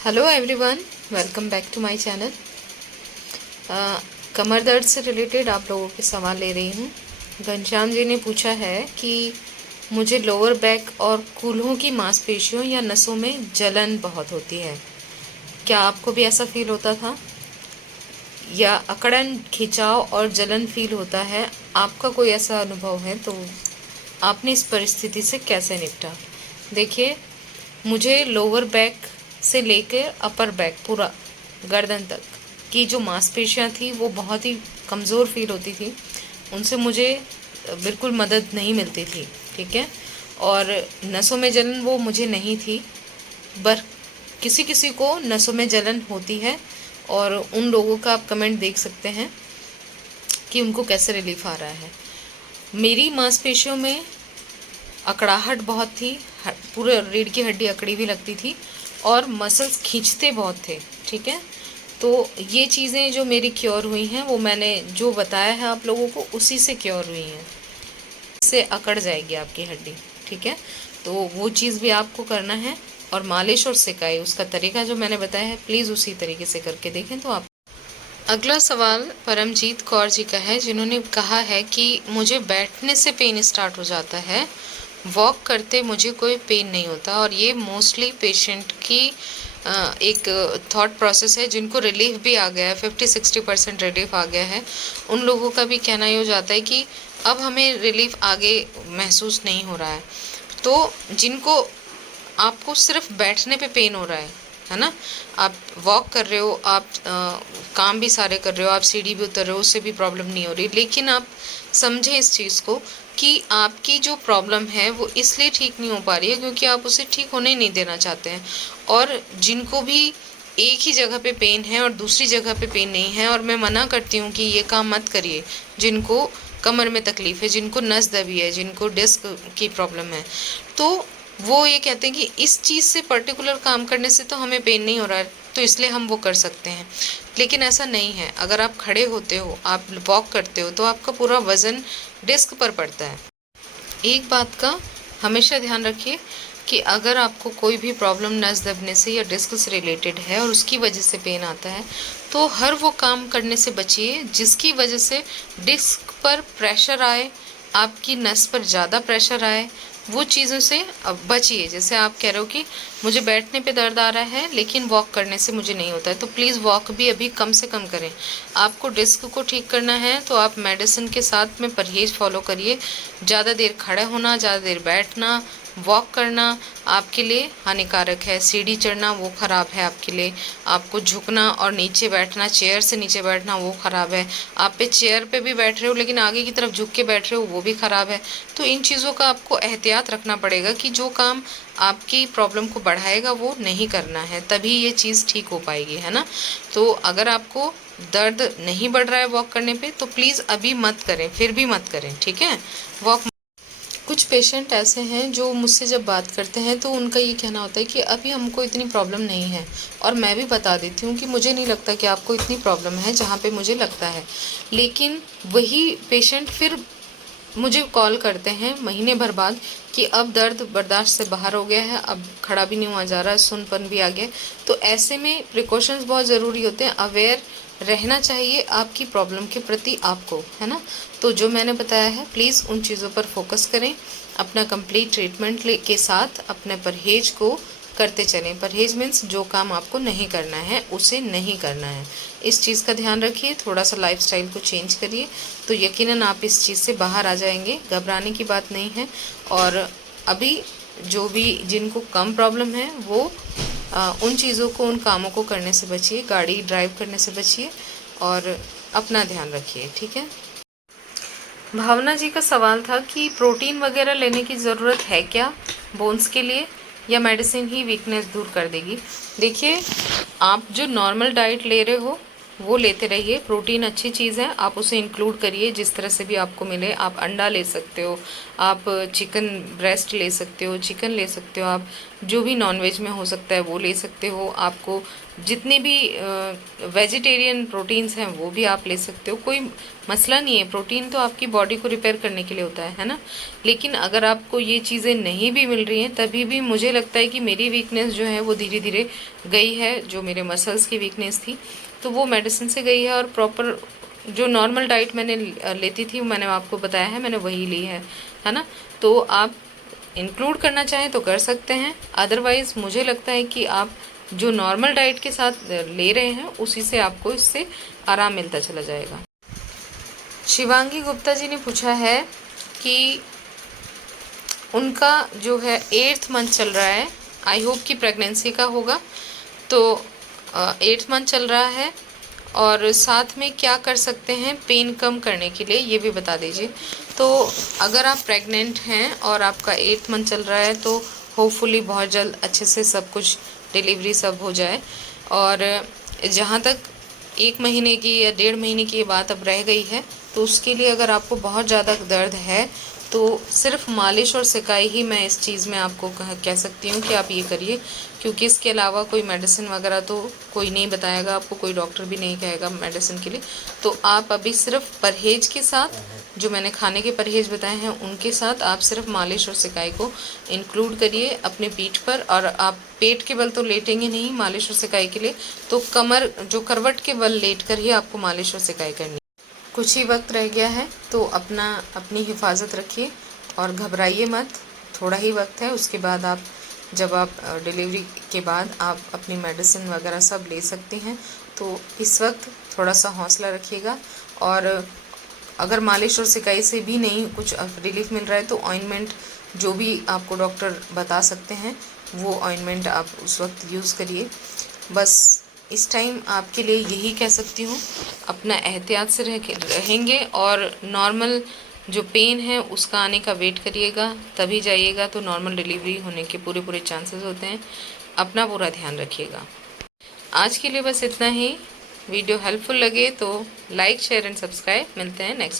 Hello everyone, welcome back to my channel. कमर दर्द से रिलेटेड आप लोगों के सवाल ले रही हूँ। घनश्याम जी ने पूछा है कि मुझे लोअर बैक और कूल्हों की मांसपेशियों या नसों में जलन बहुत होती है। क्या आपको भी ऐसा फील होता था या अकड़न, खिंचाव और जलन फील होता है? आपका कोई ऐसा अनुभव है तो आपने इस परिस्थिति से कैसे निपटा? देखिए, मुझे लोअर बैक से लेकर अपर बैक पूरा गर्दन तक की जो मांसपेशियां थी वो बहुत ही कमज़ोर फील होती थी। उनसे मुझे बिल्कुल मदद नहीं मिलती थी, ठीक है। और नसों में जलन वो मुझे नहीं थी, पर किसी किसी को नसों में जलन होती है और उन लोगों का आप कमेंट देख सकते हैं कि उनको कैसे रिलीफ आ रहा है। मेरी मांसपेशियों में अकड़ाहट बहुत थी, पूरे रीढ़ की हड्डी अकड़ी हुई लगती थी और मसल्स खींचते बहुत थे, ठीक है। तो ये चीज़ें जो मेरी क्योर हुई हैं वो मैंने जो बताया है आप लोगों को उसी से क्योर हुई हैं। इससे अकड़ जाएगी आपकी हड्डी, ठीक है। तो वो चीज़ भी आपको करना है और मालिश और सिकाई उसका तरीका जो मैंने बताया है प्लीज़ उसी तरीके से करके देखें तो आप। अगला सवाल परमजीत कौर जी का है, जिन्होंने कहा है कि मुझे बैठने से पेन स्टार्ट हो जाता है, वॉक करते मुझे कोई पेन नहीं होता। और ये मोस्टली पेशेंट की एक थॉट प्रोसेस है जिनको रिलीफ भी आ गया है, 50-60% रिलीफ आ गया है। उन लोगों का भी कहना ये हो जाता है कि अब हमें रिलीफ आगे महसूस नहीं हो रहा है। तो जिनको आपको सिर्फ बैठने पे पेन हो रहा है ना, आप वॉक कर रहे हो, आप काम भी सारे कर रहे हो, आप सीढ़ी भी उतर रहे हो, उससे भी प्रॉब्लम नहीं हो रही, लेकिन आप समझें इस चीज़ को कि आपकी जो प्रॉब्लम है वो इसलिए ठीक नहीं हो पा रही है क्योंकि आप उसे ठीक होने ही नहीं देना चाहते हैं। और जिनको भी एक ही जगह पे पेन है और दूसरी जगह पे पेन नहीं है, और मैं मना करती हूँ कि ये काम मत करिए, जिनको कमर में तकलीफ़ है, जिनको नस दबी है, जिनको डिस्क की प्रॉब्लम है, तो वो ये कहते हैं कि इस चीज़ से पर्टिकुलर काम करने से तो हमें पेन नहीं हो रहा है तो इसलिए हम वो कर सकते हैं। लेकिन ऐसा नहीं है। अगर आप खड़े होते हो, आप वॉक करते हो, तो आपका पूरा वज़न डिस्क पर पड़ता है। एक बात का हमेशा ध्यान रखिए कि अगर आपको कोई भी प्रॉब्लम नस दबने से या डिस्क से रिलेटेड है और उसकी वजह से पेन आता है, तो हर वो काम करने से बचिए जिसकी वजह से डिस्क पर प्रेशर आए, आपकी नस पर ज़्यादा प्रेशर आए, वो चीज़ों से अब बचिए। जैसे आप कह रहे हो कि मुझे बैठने पे दर्द आ रहा है लेकिन वॉक करने से मुझे नहीं होता है, तो प्लीज़ वॉक भी अभी कम से कम करें। आपको डिस्क को ठीक करना है तो आप मेडिसिन के साथ में परहेज़ फॉलो करिए। ज़्यादा देर खड़े होना, ज़्यादा देर बैठना, वॉक करना आपके लिए हानिकारक है। सीढ़ी चढ़ना वो ख़राब है आपके लिए। आपको झुकना और नीचे बैठना, चेयर से नीचे बैठना वो ख़राब है। आप पे चेयर पे भी बैठ रहे हो लेकिन आगे की तरफ झुक के बैठ रहे हो, वो भी ख़राब है। तो इन चीज़ों का आपको एहतियात रखना पड़ेगा कि जो काम आपकी प्रॉब्लम को बढ़ाएगा वो नहीं करना है, तभी ये चीज़ ठीक हो पाएगी, है ना। तो अगर आपको दर्द नहीं बढ़ रहा है वॉक करने पे तो प्लीज़ अभी मत करें, फिर भी मत करें, ठीक है, वॉक। कुछ पेशेंट ऐसे हैं जो मुझसे जब बात करते हैं तो उनका ये कहना होता है कि अभी हमको इतनी प्रॉब्लम नहीं है, और मैं भी बता देती हूँ कि मुझे नहीं लगता कि आपको इतनी प्रॉब्लम है जहाँ पे मुझे लगता है। लेकिन वही पेशेंट फिर मुझे कॉल करते हैं महीने भर बाद कि अब दर्द बर्दाश्त से बाहर हो गया है, अब खड़ा भी नहीं हुआ जा रहा है, सुनपन भी आ गया। तो ऐसे में प्रिकॉशंस बहुत ज़रूरी होते हैं, अवेयर रहना चाहिए आपकी प्रॉब्लम के प्रति आपको, है ना। तो जो मैंने बताया है प्लीज़ उन चीज़ों पर फोकस करें, अपना कंप्लीट ट्रीटमेंट के साथ अपने परहेज को करते चलें। परहेज मीन्स जो काम आपको नहीं करना है उसे नहीं करना है, इस चीज़ का ध्यान रखिए। थोड़ा सा लाइफस्टाइल को चेंज करिए तो यकीनन आप इस चीज़ से बाहर आ जाएंगे। घबराने की बात नहीं है। और अभी जो भी जिनको कम प्रॉब्लम है वो उन चीज़ों को, उन कामों को करने से बचिए, गाड़ी ड्राइव करने से बचिए और अपना ध्यान रखिए, ठीक है। भावना जी का सवाल था कि प्रोटीन वगैरह लेने की ज़रूरत है क्या बोन्स के लिए, या मेडिसिन ही वीकनेस दूर कर देगी? देखिए, आप जो नॉर्मल डाइट ले रहे हो वो लेते रहिए। प्रोटीन अच्छी चीज़ है, आप उसे इंक्लूड करिए जिस तरह से भी आपको मिले। आप अंडा ले सकते हो, आप चिकन ब्रेस्ट ले सकते हो, चिकन ले सकते हो, आप जो भी नॉनवेज में हो सकता है वो ले सकते हो। आपको जितने भी वेजिटेरियन प्रोटीन्स हैं वो भी आप ले सकते हो। कोई मसला नहीं है। प्रोटीन तो आपकी बॉडी को रिपेयर करने के लिए होता है ना। लेकिन अगर आपको ये चीज़ें नहीं भी मिल रही हैं तभी भी मुझे लगता है कि मेरी वीकनेस जो है वो धीरे धीरे गई है। जो मेरे मसल्स की वीकनेस थी तो वो मेडिसिन से गई है, और प्रॉपर जो नॉर्मल डाइट मैंने लेती थी मैंने आपको बताया है, मैंने वही ली है ना। तो आप इंक्लूड करना चाहें तो कर सकते हैं, अदरवाइज़ मुझे लगता है कि आप जो नॉर्मल डाइट के साथ ले रहे हैं उसी से आपको इससे आराम मिलता चला जाएगा। शिवांगी गुप्ता जी ने पूछा है कि उनका जो है 8th मंथ चल रहा है, आई होप कि प्रेगनेंसी का होगा, तो 8th मंथ चल रहा है, और साथ में क्या कर सकते हैं पेन कम करने के लिए ये भी बता दीजिए। तो अगर आप प्रेग्नेंट हैं और आपका 8th मंथ चल रहा है तो होपफुली बहुत जल्द अच्छे से सब कुछ डिलीवरी सब हो जाए। और जहाँ तक 1 महीने की या 1.5 महीने की ये बात अब रह गई है, तो उसके लिए अगर आपको बहुत ज़्यादा दर्द है तो सिर्फ मालिश और सिकाई ही मैं इस चीज़ में आपको कह सकती हूँ कि आप ये करिए, क्योंकि इसके अलावा कोई मेडिसिन वगैरह तो कोई नहीं बताएगा आपको, कोई डॉक्टर भी नहीं कहेगा मेडिसिन के लिए। तो आप अभी सिर्फ परहेज के साथ, जो मैंने खाने के परहेज बताए हैं उनके साथ आप सिर्फ मालिश और सिकाई को इंक्लूड करिए अपने पीठ पर। और आप पेट के बल तो लेटेंगे नहीं मालिश और सिकाई के लिए, तो कमर जो करवट के बल लेट कर ही आपको मालिश और सिकाई करनी है। कुछ ही वक्त रह गया है तो अपनी हिफाजत रखिए और घबराइए मत, थोड़ा ही वक्त है। उसके बाद आप जब आप डिलीवरी के बाद आप अपनी मेडिसिन वगैरह सब ले सकते हैं। तो इस वक्त थोड़ा सा हौसला रखिएगा, और अगर मालिश और सिकाई से भी नहीं कुछ रिलीफ मिल रहा है तो ऑइंटमेंट जो भी आपको डॉक्टर बता सकते हैं वो ऑइंटमेंट आप उस वक्त यूज़ करिए। बस इस टाइम आपके लिए यही कह सकती हूँ, अपना एहतियात से रहेंगे और नॉर्मल जो पेन है उसका आने का वेट करिएगा, तभी जाइएगा, तो नॉर्मल डिलीवरी होने के पूरे चांसेस होते हैं। अपना पूरा ध्यान रखिएगा। आज के लिए बस इतना ही। वीडियो हेल्पफुल लगे तो लाइक शेयर एंड सब्सक्राइब। मिलते हैं नेक्स्ट